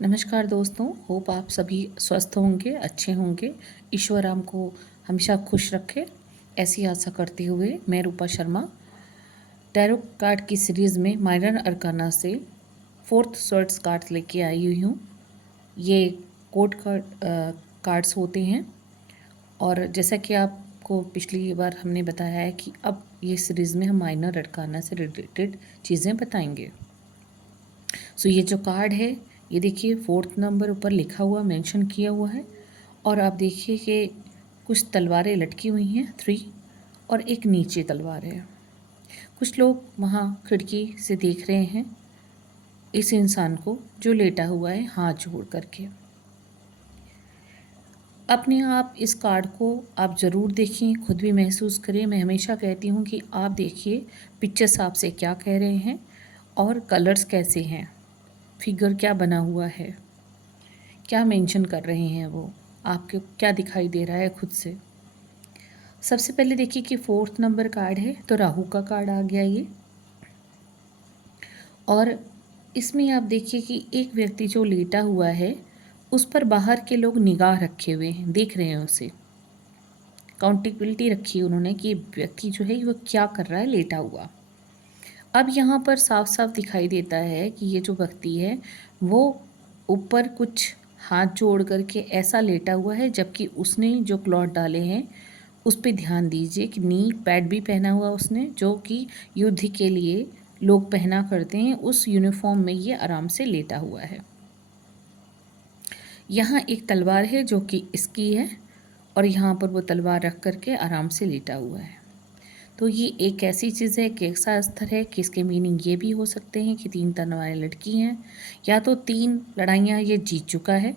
नमस्कार दोस्तों, होप आप सभी स्वस्थ होंगे, अच्छे होंगे। ईश्वर आपको हमेशा खुश रखे, ऐसी आशा करते हुए मैं रूपा शर्मा टैरो कार्ड की सीरीज़ में माइनर अरकाना से फोर्थ स्वर्ड्स कार्ड लेके आई हुई हूँ। ये कोड कार्ड्स होते हैं और जैसा कि आपको पिछली बार हमने बताया है कि अब ये सीरीज़ में हम माइनर अरकाना से रिलेटेड चीज़ें बताएंगे। सो ये जो कार्ड है, ये देखिए फोर्थ नंबर ऊपर लिखा हुआ मेंशन किया हुआ है और आप देखिए कि कुछ तलवारें लटकी हुई हैं 3 और एक नीचे तलवार है। कुछ लोग वहाँ खिड़की से देख रहे हैं इस इंसान को जो लेटा हुआ है हाथ जोड़ करके। अपने आप इस कार्ड को आप ज़रूर देखें, खुद भी महसूस करें। मैं हमेशा कहती हूँ कि आप देखिए पिक्चर्स आपसे क्या कह रहे हैं और कलर्स कैसे हैं, फिगर क्या बना हुआ है, क्या मेंशन कर रहे हैं वो, आपको क्या दिखाई दे रहा है खुद से। सबसे पहले देखिए कि फोर्थ नंबर कार्ड है तो राहु का कार्ड आ गया ये। और इसमें आप देखिए कि एक व्यक्ति जो लेटा हुआ है उस पर बाहर के लोग निगाह रखे हुए हैं, देख रहे हैं उसे। काउंटेबिलिटी रखी है उन्होंने कि व्यक्ति जो है वो क्या कर रहा है लेटा हुआ। अब यहाँ पर साफ साफ दिखाई देता है कि ये जो व्यक्ति है वो ऊपर कुछ हाथ जोड़ करके ऐसा लेटा हुआ है, जबकि उसने जो क्लॉथ डाले हैं उस पे ध्यान दीजिए कि नी पैड भी पहना हुआ उसने, जो कि युद्ध के लिए लोग पहना करते हैं। उस यूनिफॉर्म में ये आराम से लेटा हुआ है। यहाँ एक तलवार है जो कि इसकी है और यहाँ पर वो तलवार रख करके आराम से लेटा हुआ है। तो ये एक ऐसी चीज़ है कि ऐसा स्तर है कि इसके मीनिंग ये भी हो सकते हैं कि 3 तलवारें लटकी हैं, या तो 3 लड़ाइयाँ ये जीत चुका है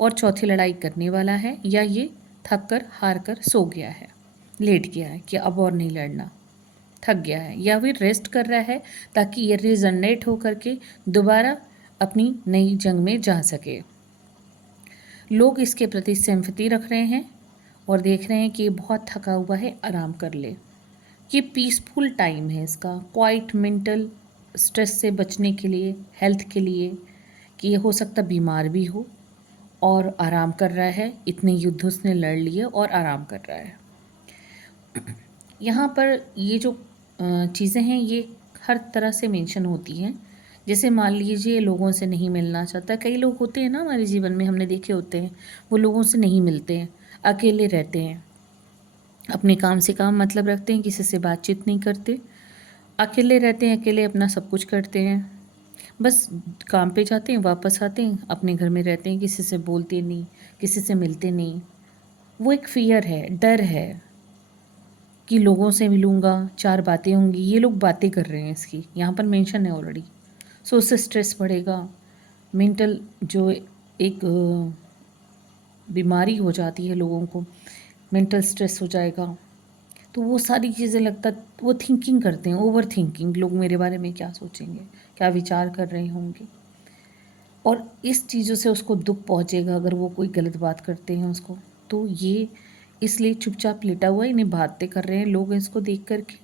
और चौथी लड़ाई करने वाला है, या ये थक कर हार कर सो गया है, लेट गया है कि अब और नहीं लड़ना, थक गया है, या फिर रेस्ट कर रहा है ताकि ये रिजनरेट हो करके दोबारा अपनी नई जंग में जा सके। लोग इसके प्रति सिंपैथी रख रहे हैं और देख रहे हैं कि ये बहुत थका हुआ है, आराम कर ले। ये पीसफुल टाइम है इसका, क्वाइट मेंटल स्ट्रेस से बचने के लिए, हेल्थ के लिए, कि ये हो सकता बीमार भी हो और आराम कर रहा है। इतने युद्ध उसने लड़ लिए और आराम कर रहा है। यहाँ पर ये जो चीज़ें हैं ये हर तरह से मेंशन होती हैं। जैसे मान लीजिए लोगों से नहीं मिलना चाहता, कई लोग होते हैं ना हमारे जीवन में, हमने देखे होते हैं, वो लोगों से नहीं मिलते हैं, अकेले रहते हैं, अपने काम से काम मतलब रखते हैं, किसी से बातचीत नहीं करते, अकेले रहते हैं, अकेले अपना सब कुछ करते हैं, बस काम पे जाते हैं, वापस आते हैं, अपने घर में रहते हैं, किसी से बोलते नहीं, किसी से मिलते नहीं। वो एक फ़ियर है, डर है कि लोगों से मिलूँगा, 4 बातें होंगी। ये लोग बातें कर रहे हैं इसकी, यहाँ पर मेंशन है ऑलरेडी। सो उससे स्ट्रेस बढ़ेगा, मेंटल जो एक बीमारी हो जाती है लोगों को, मेंटल स्ट्रेस हो जाएगा। तो वो सारी चीज़ें लगता, वो थिंकिंग करते हैं, ओवर थिंकिंग, लोग मेरे बारे में क्या सोचेंगे, क्या विचार कर रहे होंगे, और इस चीज़ों से उसको दुख पहुँचेगा अगर वो कोई गलत बात करते हैं उसको। तो ये इसलिए चुपचाप लेटा हुआ है, इन्हें बातें कर रहे हैं लोग, इसको देख कर के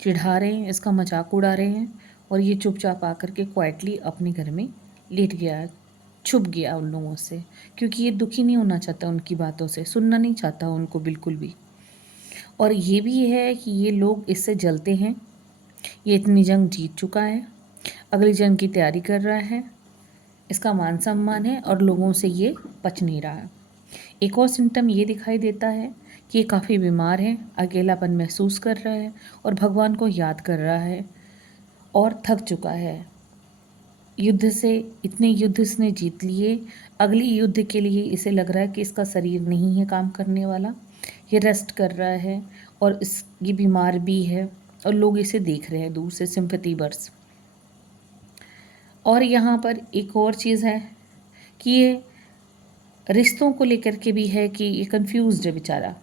चिढ़ा रहे हैं, इसका मजाक उड़ा रहे हैं, और ये चुपचाप आकर के क्वाइटली अपने घर में लेट गया, छुप गया उन लोगों से, क्योंकि ये दुखी नहीं होना चाहता उनकी बातों से, सुनना नहीं चाहता उनको बिल्कुल भी। और ये भी है कि ये लोग इससे जलते हैं, ये इतनी जंग जीत चुका है, अगली जंग की तैयारी कर रहा है, इसका मान सम्मान है और लोगों से ये पच नहीं रहा है। एक और सिम्टम ये दिखाई देता है कि ये काफ़ी बीमार है, अकेलापन महसूस कर रहा है और भगवान को याद कर रहा है और थक चुका है युद्ध से। इतने युद्ध इसने जीत लिए, अगली युद्ध के लिए इसे लग रहा है कि इसका शरीर नहीं है काम करने वाला, ये रेस्ट कर रहा है और ये बीमार भी है और लोग इसे देख रहे हैं दूर से, सिंपैथी बर्स। और यहाँ पर एक और चीज़ है कि ये रिश्तों को लेकर के भी है कि ये कंफ्यूज्ड है बेचारा,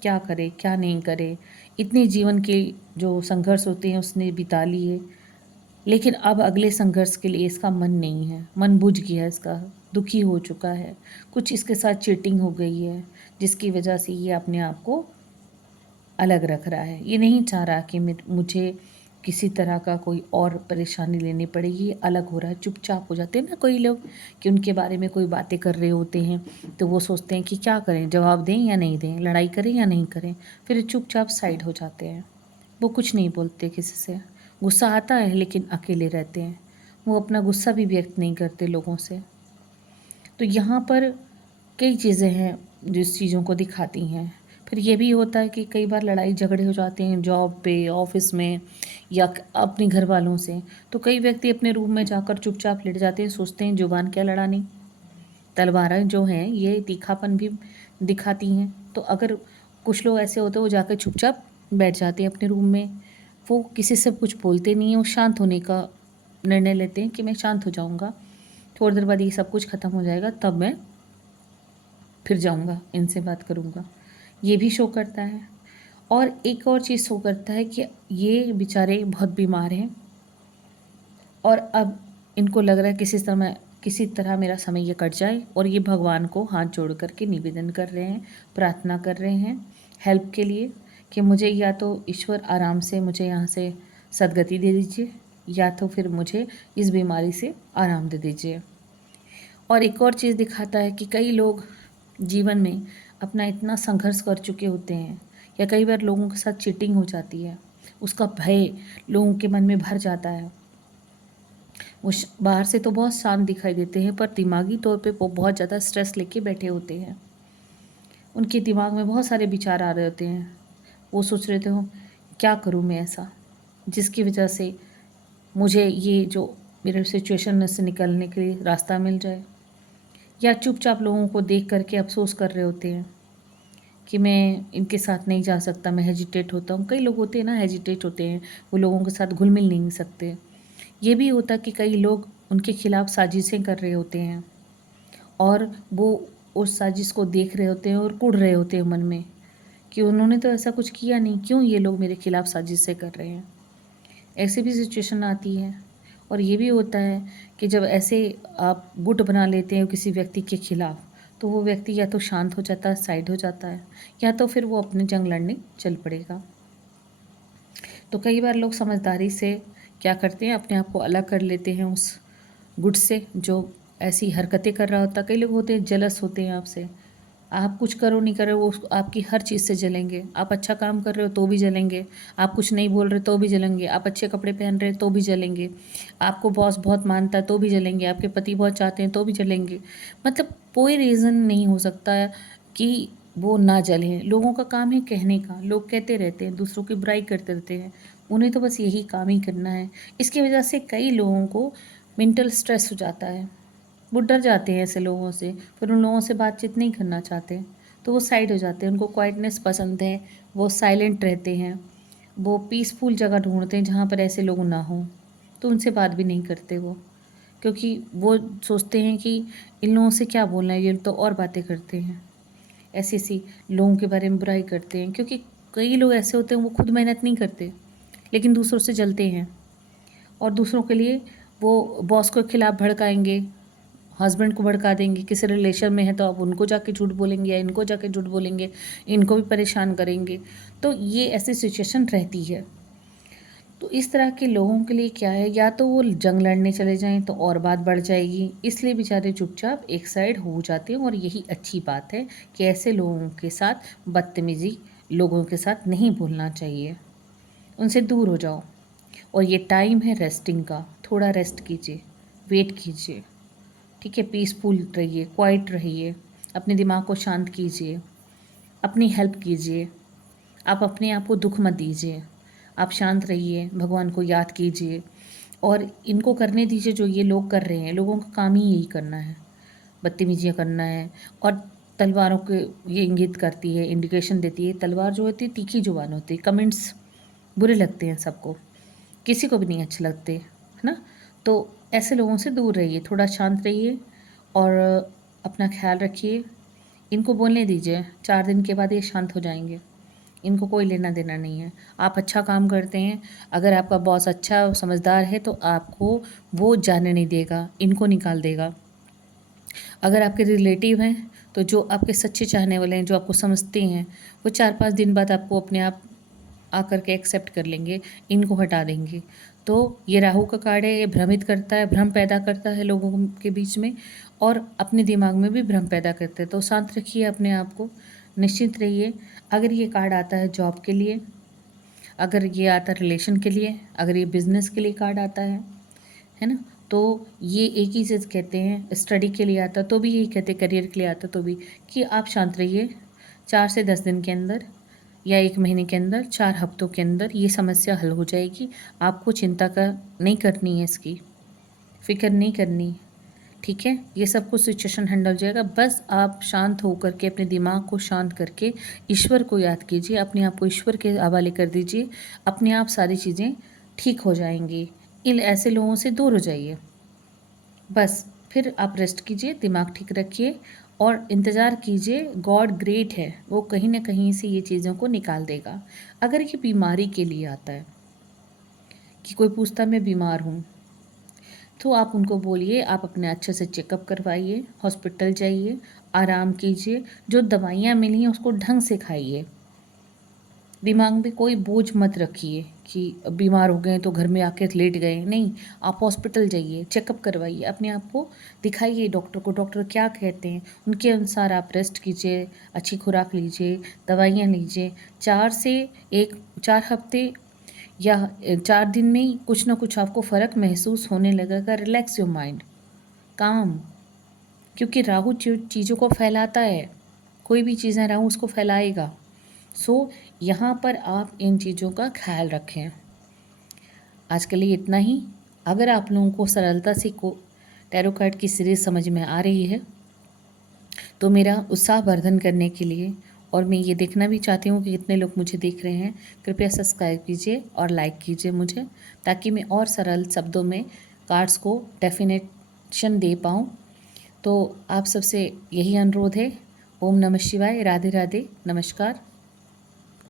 क्या करे क्या नहीं करे। इतने जीवन के जो संघर्ष होते हैं उसने बिता लिए, लेकिन अब अगले संघर्ष के लिए इसका मन नहीं है, मन बुझ गया है इसका, दुखी हो चुका है, कुछ इसके साथ चीटिंग हो गई है जिसकी वजह से ये अपने आप को अलग रख रहा है। ये नहीं चाह रहा कि मुझे किसी तरह का कोई और परेशानी लेनी पड़ेगी, अलग हो रहा है, चुपचाप हो जाते हैं ना कोई लोग कि उनके बारे में कोई बातें कर रहे होते हैं तो वो सोचते हैं कि क्या करें, जवाब दें या नहीं दें, लड़ाई करें या नहीं करें, फिर चुपचाप साइड हो जाते हैं। वो कुछ नहीं बोलते किसी से, गुस्सा आता है लेकिन अकेले रहते हैं, वो अपना गुस्सा भी व्यक्त नहीं करते लोगों से। तो यहाँ पर कई चीज़ें हैं जो इस चीज़ों को दिखाती हैं। फिर ये भी होता है कि कई बार लड़ाई झगड़े हो जाते हैं जॉब पे, ऑफिस में या अपने घर वालों से, तो कई व्यक्ति अपने रूम में जाकर चुपचाप लेट जाते हैं, सोचते हैं जुबान क्या लड़ानी। तलवारें जो हैं ये तीखापन भी दिखाती हैं। तो अगर कुछ लोग ऐसे होते हैं वो जाकर चुपचाप बैठ जाते हैं अपने रूम में, वो किसी से कुछ बोलते नहीं हैं, वो शांत होने का निर्णय लेते हैं कि मैं शांत हो जाऊँगा, थोड़ी देर बाद ये सब कुछ ख़त्म हो जाएगा, तब मैं फिर जाऊँगा, इनसे बात करूँगा। ये भी शो करता है। और एक और चीज़ शो करता है कि ये बेचारे बहुत बीमार हैं और अब इनको लग रहा है किसी तरह मेरा समय ये कट जाए, और ये भगवान को हाथ जोड़ कर के निवेदन कर रहे हैं, प्रार्थना कर रहे हैं हेल्प के लिए कि मुझे या तो ईश्वर आराम से मुझे यहाँ से सद्गति दे दीजिए, या तो फिर मुझे इस बीमारी से आराम दे दीजिए। और एक और चीज़ दिखाता है कि कई लोग जीवन में अपना इतना संघर्ष कर चुके होते हैं, या कई बार लोगों के साथ चीटिंग हो जाती है, उसका भय लोगों के मन में भर जाता है। वो बाहर से तो बहुत शांत दिखाई देते हैं, पर दिमागी तौर पे वो बहुत ज़्यादा स्ट्रेस लेके बैठे होते हैं। उनके दिमाग में बहुत सारे विचार आ रहे होते हैं, वो सोच रहे हो क्या करूँ मैं ऐसा जिसकी वजह से मुझे ये जो मेरे सिचुएशन से निकलने के लिए रास्ता मिल जाए। या चुपचाप लोगों को देख कर के अफ़सोस कर रहे होते हैं कि मैं इनके साथ नहीं जा सकता, मैं हेजिटेट होता हूँ। कई लोग होते हैं ना, हेजिटेट होते हैं, वो लोगों के साथ घुल मिल नहीं सकते। ये भी होता है कि कई लोग उनके खिलाफ़ साजिशें कर रहे होते हैं और वो उस साजिश को देख रहे होते हैं और कुढ़ रहे होते हैं मन में कि उन्होंने तो ऐसा कुछ किया नहीं, क्यों ये लोग मेरे खिलाफ़ साजिशें कर रहे हैं। ऐसी भी सिचुएशन आती है। और ये भी होता है कि जब ऐसे आप गुट बना लेते हैं किसी व्यक्ति के खिलाफ़, तो वो व्यक्ति या तो शांत हो जाता है, साइड हो जाता है, या तो फिर वो अपनी जंग लड़ने चल पड़ेगा। तो कई बार लोग समझदारी से क्या करते हैं, अपने आप को अलग कर लेते हैं उस गुट से जो ऐसी हरकतें कर रहा होता है। कई लोग होते हैं जेलस होते हैं आपसे, आप कुछ करो नहीं करो वो आपकी हर चीज़ से जलेंगे। आप अच्छा काम कर रहे हो तो भी जलेंगे, आप कुछ नहीं बोल रहे तो भी जलेंगे, आप अच्छे कपड़े पहन रहे हो तो भी जलेंगे, आपको बॉस बहुत मानता है तो भी जलेंगे, आपके पति बहुत चाहते हैं तो भी जलेंगे। मतलब कोई रीज़न नहीं हो सकता है कि वो ना जलें। लोगों का काम है कहने का, लोग कहते रहते हैं, दूसरों की बुराई करते रहते हैं, उन्हें तो बस यही काम ही करना है। इसकी वजह से कई लोगों को मेंटल स्ट्रेस हो जाता है, वो डर जाते हैं ऐसे लोगों से, फिर उन लोगों से बातचीत नहीं करना चाहते, तो वो साइड हो जाते हैं। उनको क्वाइटनेस पसंद है, वो साइलेंट रहते हैं, वो पीसफुल जगह ढूंढते हैं जहाँ पर ऐसे लोग ना हों, तो उनसे बात भी नहीं करते वो, क्योंकि वो सोचते हैं कि इन लोगों से क्या बोलना है, ये तो और बातें करते हैं, ऐसी ऐसी लोगों के बारे में बुराई करते हैं। क्योंकि कई लोग ऐसे होते हैं वो खुद मेहनत नहीं करते लेकिन दूसरों से जलते हैं, और दूसरों के लिए वो बॉस के खिलाफ़ भड़काएंगे, हस्बैंड को भड़का देंगे, किसी रिलेशन में है तो आप उनको जाके झूठ बोलेंगे या इनको जाके झूठ बोलेंगे, इनको भी परेशान करेंगे। तो ये ऐसी सिचुएशन रहती है। तो इस तरह के लोगों के लिए क्या है, या तो वो जंग लड़ने चले जाएं तो और बात बढ़ जाएगी, इसलिए बेचारे चुपचाप एक साइड हो जाते हैं। और यही अच्छी बात है कि ऐसे लोगों के साथ बदतमीज़ी लोगों के साथ नहीं बोलना चाहिए, उनसे दूर हो जाओ। और ये टाइम है रेस्टिंग का, थोड़ा रेस्ट कीजिए, वेट कीजिए, ठीक है, पीसफुल रहिए, क्वाइट रहिए, अपने दिमाग को शांत कीजिए, अपनी हेल्प कीजिए, आप अपने आप को दुख मत दीजिए, आप शांत रहिए, भगवान को याद कीजिए और इनको करने दीजिए जो ये लोग कर रहे हैं। लोगों का काम ही यही करना है, बदतमीजियाँ करना है। और तलवारों के ये इंगित करती है, इंडिकेशन देती है, तलवार जो होती है तीखी जुबान होती है, कमेंट्स बुरे लगते हैं सबको, किसी को भी नहीं अच्छे लगते, है ना। तो ऐसे लोगों से दूर रहिए, थोड़ा शांत रहिए और अपना ख्याल रखिए। इनको बोलने दीजिए, 4 दिन के बाद ये शांत हो जाएंगे, इनको कोई लेना देना नहीं है। आप अच्छा काम करते हैं, अगर आपका बॉस अच्छा समझदार है तो आपको वो जाने नहीं देगा, इनको निकाल देगा। अगर आपके रिलेटिव हैं तो जो आपके सच्चे चाहने वाले हैं, जो आपको समझते हैं, वो 4-5 दिन बाद आपको अपने आप आकर के एक्सेप्ट कर लेंगे, इनको हटा देंगे। तो ये राहु का कार्ड है, ये भ्रमित करता है, भ्रम पैदा करता है लोगों के बीच में और अपने दिमाग में भी भ्रम पैदा करते हैं। तो शांत रखिए अपने आप को, निश्चिंत रहिए। अगर ये कार्ड आता है जॉब के लिए, अगर ये आता है रिलेशन के लिए, अगर ये बिजनेस के लिए कार्ड आता है ना, तो ये एक ही चीज़ कहते हैं। स्टडी के लिए आता तो भी यही कहते हैं, करियर के लिए आता तो भी, कि आप शांत रहिए। 4 से 10 दिन के अंदर या 1 महीने के अंदर, 4 हफ्तों के अंदर ये समस्या हल हो जाएगी। आपको चिंता नहीं करनी है, इसकी फिक्र नहीं करनी, ठीक है। ये सब कुछ सिचुएशन हैंडल हो जाएगा। बस आप शांत होकर के अपने दिमाग को शांत करके ईश्वर को याद कीजिए, अपने आप को ईश्वर के हवाले कर दीजिए, अपने आप सारी चीज़ें ठीक हो जाएंगी। इन ऐसे लोगों से दूर हो जाइए। बस फिर आप रेस्ट कीजिए, दिमाग ठीक रखिए और इंतज़ार कीजिए। गॉड ग्रेट है, वो कहीं ना कहीं से ये चीज़ों को निकाल देगा। अगर ये बीमारी के लिए आता है कि कोई पूछता मैं बीमार हूँ, तो आप उनको बोलिए आप अपने अच्छे से चेकअप करवाइए, हॉस्पिटल जाइए, आराम कीजिए, जो दवाइयाँ मिली हैं उसको ढंग से खाइए। दिमाग में कोई बोझ मत रखिए कि बीमार हो गए तो घर में आके लेट गए, नहीं। आप हॉस्पिटल जाइए, चेकअप करवाइए, अपने आप को दिखाइए डॉक्टर को, डॉक्टर क्या कहते हैं उनके अनुसार आप रेस्ट कीजिए, अच्छी खुराक लीजिए, दवाइयाँ लीजिए। 4 हफ्ते या 4 दिन में ही कुछ ना कुछ आपको फ़र्क महसूस होने लगेगा। रिलैक्स योर माइंड, काम, क्योंकि राहु चीज़ों को फैलाता है। कोई भी चीज़ है राहु उसको फैलाएगा। सो यहाँ पर आप इन चीज़ों का ख्याल रखें। आज के लिए इतना ही। अगर आप लोगों को सरलता से टैरो कार्ड की सीरीज़ समझ में आ रही है तो मेरा उत्साह वर्धन करने के लिए, और मैं ये देखना भी चाहती हूँ कि कितने लोग मुझे देख रहे हैं, कृपया सब्सक्राइब कीजिए और लाइक कीजिए मुझे, ताकि मैं और सरल शब्दों में कार्ड्स को डेफिनेशन दे पाऊँ। तो आप सबसे यही अनुरोध है। ओम नमः शिवाय, राधे राधे, नमस्कार।